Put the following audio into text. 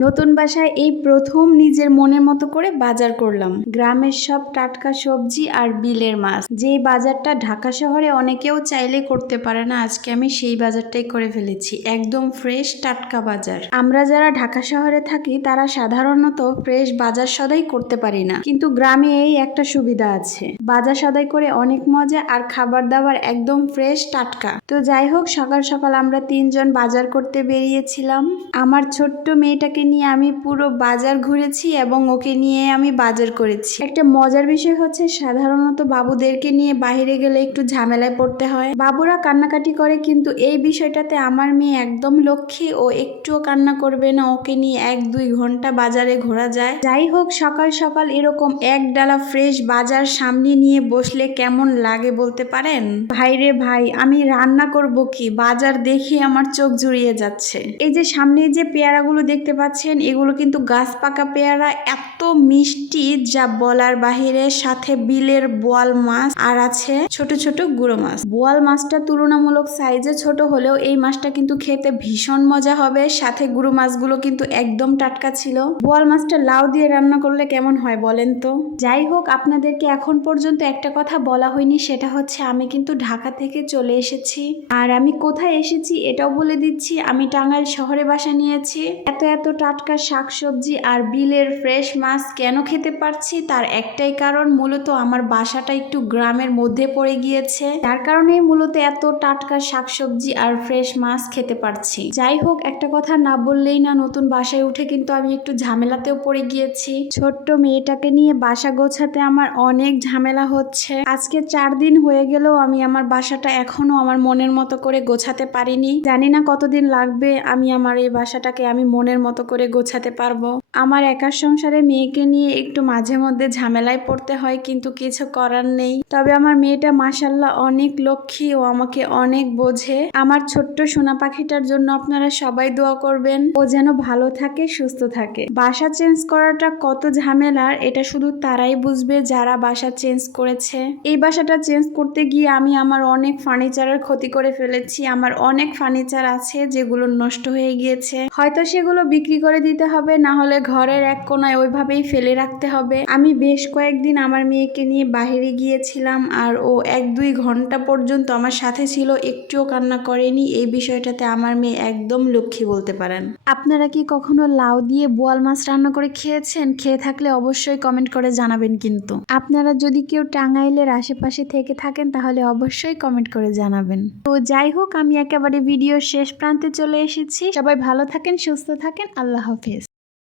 নতুন বাসায় এই প্রথম নিজের মনের মতো করে বাজার করলাম। গ্রামের সব টাটকা সবজি আর বিলের মাছ। যেই বাজারটা ঢাকা শহরে অনেকেও চাইলে করতে পারে না, আজকে আমি সেই বাজারটাই করে ফেলেছি। একদম ফ্রেশ টাটকা বাজার। আমরা যারা ঢাকা শহরে থাকি, তারা সাধারণত ফ্রেশ বাজার সদাই করতে পারি না। কিন্তু গ্রামে এই একটা সুবিধা আছে। বাজার সদাই করে অনেক মজা আর খাবার দাবার একদম ফ্রেশ টাটকা। তো যাই হোক, সকাল সকাল আমরা তিনজন বাজার করতে বেরিয়েছিলাম। আমার ছোট্ট মেয়েটাকে নিয়ে আমি পুরো বাজার ঘুরেছি এবং ওকে নিয়ে আমি বাজার করেছি। একটা মজার বিষয় হচ্ছে সাধারণত বাবুদেরকে নিয়ে বাইরে গেলে একটু ঝামেলায় পড়তে হয়। বাবুরা কান্নাকাটি করে কিন্তু এই বিষয়টাতে আমার মেয়ে একদম লক্ষ্মী ও একটুও কান্না করবে না। ওকে নিয়ে এক দুই ঘণ্টা বাজারে ঘোরা যায়। যাই হোক, সকাল সকাল এরকম এক ডালা ফ্রেশ বাজার সামনে নিয়ে বসলে কেমন লাগে বলতে পারেন? ভাই রে ভাই, আমি রান্না করব কি? বাজার দেখে আমার চোখ জুড়িয়ে যাচ্ছে। এই যে সামনে যে পেয়ারাগুলো দেখতে পাচ্ছেন এগুলো কিন্তু গাছ পাকা পেয়ারা, এত মিষ্টি যা বলার বাহিরে, সাথে বিলের বোয়াল মাছ আর আছে ছোট ছোট গুঁড়ো মাছ। বোয়াল মাছটা তুলনামূলক সাইজে ছোট হলেও এই মাছটা কিন্তু খেতে ভীষণ মজা হবে, সাথে গুঁড়ো মাছগুলো কিন্তু একদম টাটকা ছিল। বোয়াল মাছটা লাউ দিয়ে রান্না করলে কেমন হয় বলেন তো? যাই হোক, আপনাদেরকে এখন পর্যন্ত একটা কথা বলা হয়নি, সেটা হচ্ছে আমি কিন্তু ঢাকা থেকে চলে এসেছি। আর আমি কোথায় এসেছি এটাও বলে দিচ্ছি, আমি টাঙ্গাইল শহরে বাসা নিয়েছি। এত এত টাটকা শাকসবজি আর বিলের ফ্রেশ মাছ কেন খেতে পারছি? তার একটাই কারণ মূলত আমার বাসাটা একটু গ্রামের মধ্যে পড়ে গিয়েছে। যার কারণে মূলত এত টাটকা শাকসবজি আর ফ্রেশ মাছ খেতে পারছি। যাই হোক, একটা কথা না বললেই না নতুন বাসায় উঠে কিন্তু আমি একটু ঝামেলাতেও পড়ে গিয়েছি। ছোট্ট মেয়েটাকে নিয়ে বাসা গোছাতে আমার অনেক ঝামেলা হচ্ছে। আজকে চার দিন হয়ে গেলেও আমি আমার বাসাটা এখনও আমার মনের মতো করে গোছাতে পারিনি। জানি না কতদিন লাগবে আমি আমার এই বাসাটাকে আমি মনের মতো করে গোছাতে পারব। আমার একার সংসারে মেয়েকে নিয়ে একটু মাঝে মধ্যে ঝামেলায় পড়তে হয়, কিন্তু কিছু করার নেই। তবে আমার মেয়েটা মাসাল্লাহ অনেক লক্ষ্মী ও আমাকে অনেক বোঝে। আমার ছোট্ট সোনা পাখিটার জন্য আপনারা সবাই দোয়া করবেন। ও যেন ভালো থাকে, সুস্থ থাকে। বাসা চেঞ্জ করাটা কত ঝামেলার এটা শুধু তারাই বুঝবে যারা বাসা চেঞ্জ করেছে। এই বাসাটা চেঞ্জ করতে গিয়ে আমি আমার অনেক ফার্নিচারের ক্ষতি করে ফেলেছি। আমার অনেক ফার্নিচার আছে যেগুলো নষ্ট হয়ে গিয়েছে। হয়তো সেগুলো বিক্রি করে দিতে হবে, না হলে ঘরের এক কোনায় ওইভাবেই ফেলে রাখতে হবে। আমি বেশ কয়েকদিন আমার মেয়েকে নিয়ে বাইরে গিয়েছিলাম আর ও এক দুই ঘণ্টা পর্যন্ত আমার সাথে ছিল, একটুও কান্না করেনি। এই বিষয়টাতে আমার মেয়ে একদম লক্ষ্মী বলতে পারেন। আপনারা কি কখনো লাউ দিয়ে বোয়াল মাছ রান্না করে খেয়েছেন? খেয়ে থাকলে অবশ্যই কমেন্ট করে জানাবেন কিন্তু। আপনারা যদি কেউ টাঙ্গাইলের আশেপাশে থেকে থাকেন, তাহলে অবশ্যই কমেন্ট করে জানাবেন। তো যাই হোক, আমি একেবারে ভিডিও শেষ প্রান্তে চলে এসেছি। সবাই ভালো থাকেন, সুস্থ থাকেন। আল্লাহ হাফেজ।